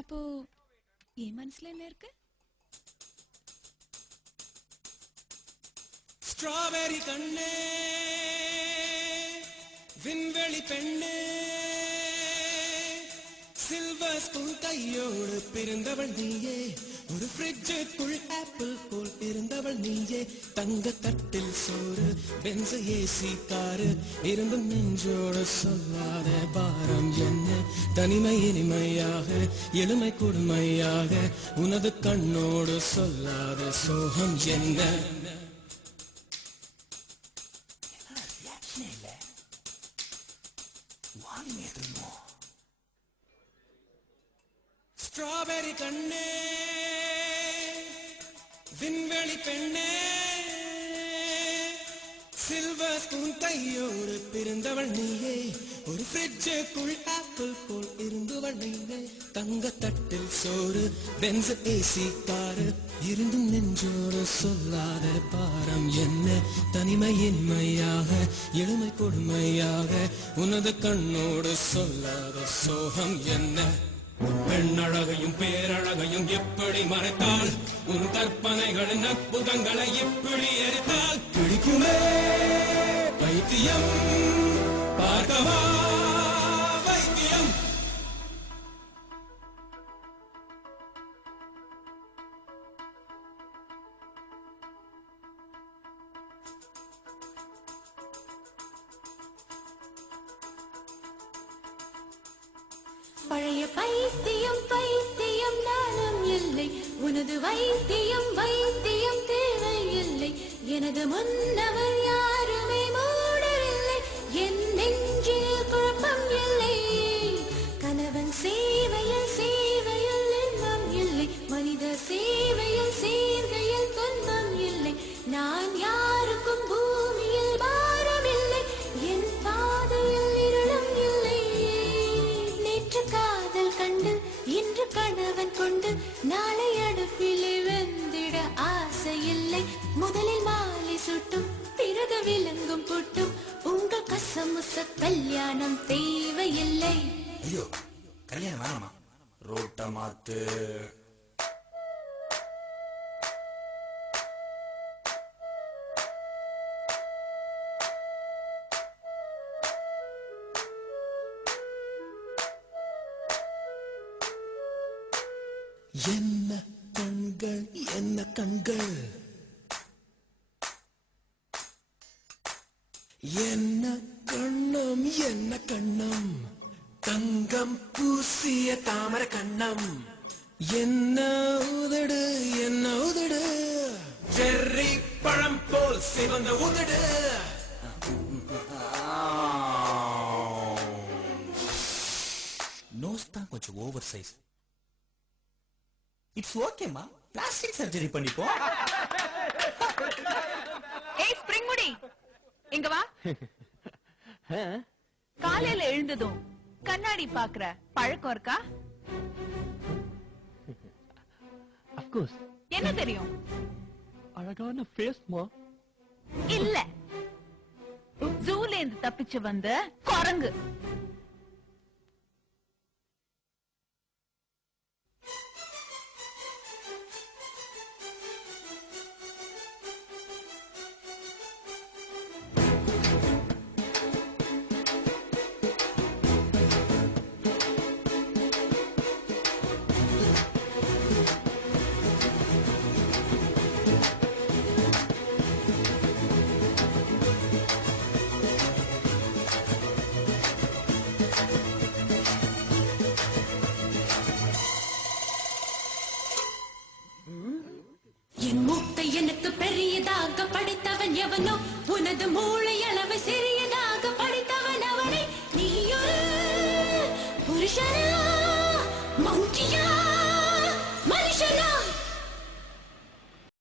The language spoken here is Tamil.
அப்போ என் மனசுல என்ன இருக்கு? ஸ்ட்ராபெரி கண்ணே, விண்வெளி பெண்ணே, சில்வர் ஸ்பூன் கையோடு பிறந்தவள் நீயே, ஒரு ஃப்ரிட்ஜுக்குள் ஆப்பிள் போல் இருந்தவள் நீயே, தங்க தட்டில் சோறு, பென்ஸ் ஏசி காரு, இருந்தும் நெஞ்சோடு சொல்லாத பாரம் என்ன, தனிமை இனிமையாக எளிமை கொடுமையாக உனது கண்ணோடு சொல்லாத சோகம் என்ன. ஸ்ட்ராபெரி கண்ணே, விண்வெளி பெண்ணே, சில்வர் ஸ்பூன் கையோடு பிறந்தவள் நீயே, ஒரு ஃப்ரிட்ஜுக்குள் ஆப்பிள் போல் இருந்தவள் நீயே, தங்க தட்டில் சோறு, பென்ஸ் ஏசி காரு, இருந்தும் நெஞ்சோடு சொல்லாத பாரம் என்ன, தனிமை இன்மையாக எளிமை கொடுமையாக உனது கண்ணோடு சொல்லாத சோகம் என்ன. பெண்ணழகையும் பேரழகையும் எப்படி மறைத்தால், உன் கற்பனைகளின் அற்புதங்களை எப்படி எரித்தால், பிடிக்குமே பைத்தியம் பார்க்கவா வைத்தியம். பழைய பைத்தியம் பைத்தியம் நானும் இல்லை, உனது வைத்தியம் வைத்தியம் தேவையில்லை, எனது முன்னவர் யாருமே மூடரில்லை, என் நெஞ்சில் குழப்பம் இல்லை, கணவன் சேவையில் சேவையில் இன்பம் இல்லை, மனித சேவையில் சேர்கையில் துன்பம் இல்லை, நான் யாருக்கும் பூமியில் பாரம் இல்லை, என் பாதையில் இருளும் இல்லை, நேற்று காதல் கண்டு இன்று கணவன் கொண்டு நாளை அடுப்பிலே வெந்திட ஆசை இல்லை, முதலில் மாலை சுட்டும் பிறகு விலங்கும் புட்டும் உங்கள் கசமுச கல்யாணம் தேவையில்லை. ஐயோ கல்யாணம் வேணாமா, ரோட்ட மாத்து. என்ன கண்கள் என்ன கண்கள், என்ன கண்ணம் என்ன கண்ணம், தங்கம் பூசிய தாமர கண்ணம், என்ன உதடு என்ன உதடு, செர்ரி பழம் போல் சிவந்த உதடு. நோஸ் தான் கொஞ்சம் ஓவர் சைஸ். இட்ஸ் ஓகேமா, பிளாஸ்டிக் சர்ஜரி பண்ணிப்போம். ஏய் ஸ்ப்ரிங் முடி, இங்க வா. காலையில எழுந்ததும் கண்ணாடி பாக்குற பழக்கம் இருக்கா? Of course. என்ன தெரியும்? அழகான ஃபேஸ் மா. இல்ல, ஜூல இருந்து தப்பிச்சு வந்த குரங்கு. என் மூட்டை எனக்கு பெரியதாக படித்தவன் எவனோ, உனது மூளை அளவு சிறியதாக படித்தவன் அவனை, நீயொரு புருஷனா